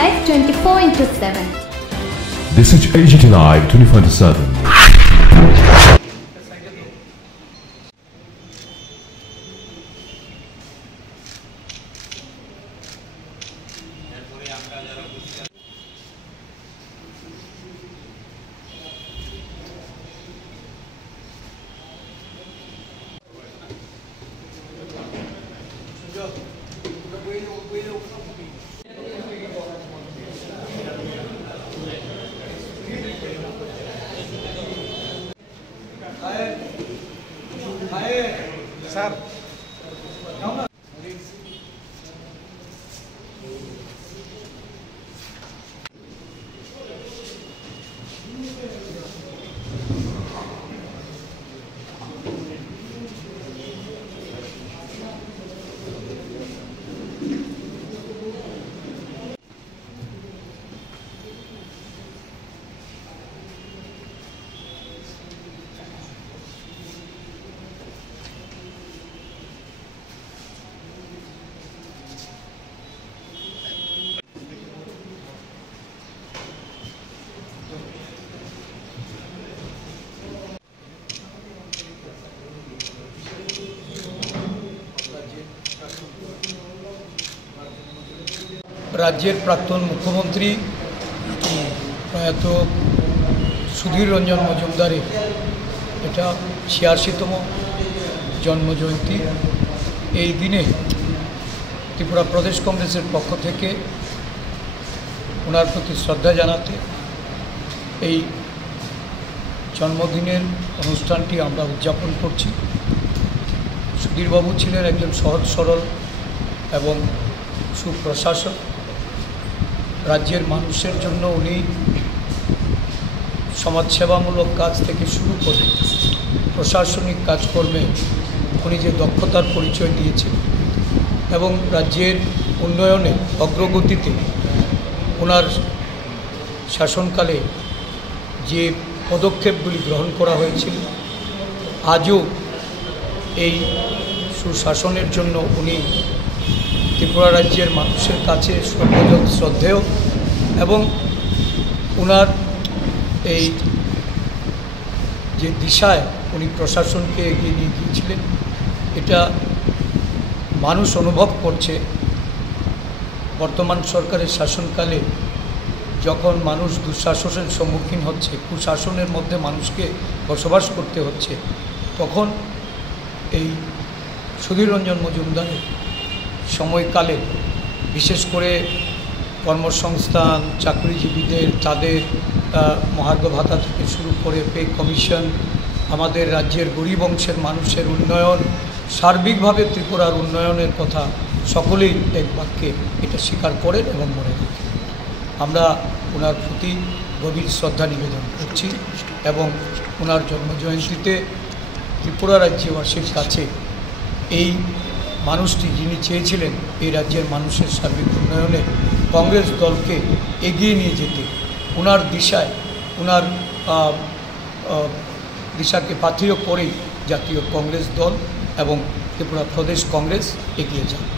Live 24/7. This is AGT Live 24/7. Sir, রাজ্যের প্রাক্তন মুখ্যমন্ত্রী প্রয়াত সুধীর রঞ্জন মজুমদারের এটা ৮৬তম জন্মজয়ন্তী। এই দিনে ত্রিপুরা প্রদেশ কংগ্রেসের পক্ষ থেকে ওনার প্রতি শ্রদ্ধা জানাতে এই জন্মদিনের অনুষ্ঠানটি আমরা উদযাপন করছি। সুধীরবাবু ছিলেন একজন সহজ সরল এবং সুপ্রশাসক। রাজ্যের মানুষের জন্য উনি সমাজসেবামূলক কাজ থেকে শুরু করে প্রশাসনিক কাজকর্মে উনি যে দক্ষতার পরিচয় দিয়েছেন এবং রাজ্যের উন্নয়নে অগ্রগতিতে ওনার শাসনকালে যে পদক্ষেপগুলি গ্রহণ করা হয়েছিল, আজও এই সুশাসনের জন্য উনি ত্রিপুরা রাজ্যের মানুষের কাছে শ্রদ্ধেয় এবং ওনার এই যে দিশায় উনি প্রশাসনকে এগিয়ে নিয়ে গিয়েছিলেন, এটা মানুষ অনুভব করছে। বর্তমান সরকারের শাসনকালে যখন মানুষ দুঃশাসনের সম্মুখীন হচ্ছে, কুশাসনের মধ্যে মানুষকে বসবাস করতে হচ্ছে, তখন এই সুধীর রঞ্জন মজুমদারের সময়কালে বিশেষ করে কর্মসংস্থান, চাকরিজীবীদের তাদের মহার্ঘ ভাতা থেকে শুরু করে পে কমিশন, আমাদের রাজ্যের গরিব অংশের মানুষের উন্নয়ন, সার্বিকভাবে ত্রিপুরার উন্নয়নের কথা সকলেই এক বাক্যে এটা স্বীকার করেন এবং মনে রাখেন। আমরা ওনার প্রতি গভীর শ্রদ্ধা নিবেদন করছি এবং ওনার জন্মজয়ন্তীতে ত্রিপুরা রাজ্যবাসীর কাছে এই মানুষটি যিনি চেয়েছিলেন এই রাজ্যের মানুষের সার্বিক উন্নয়নে কংগ্রেস দলকে এগিয়ে নিয়ে যেতে, ওনার দিশায় ওনার দিশাকে পাথেয় করেই জাতীয় কংগ্রেস দল এবং ত্রিপুরা প্রদেশ কংগ্রেস এগিয়ে যান।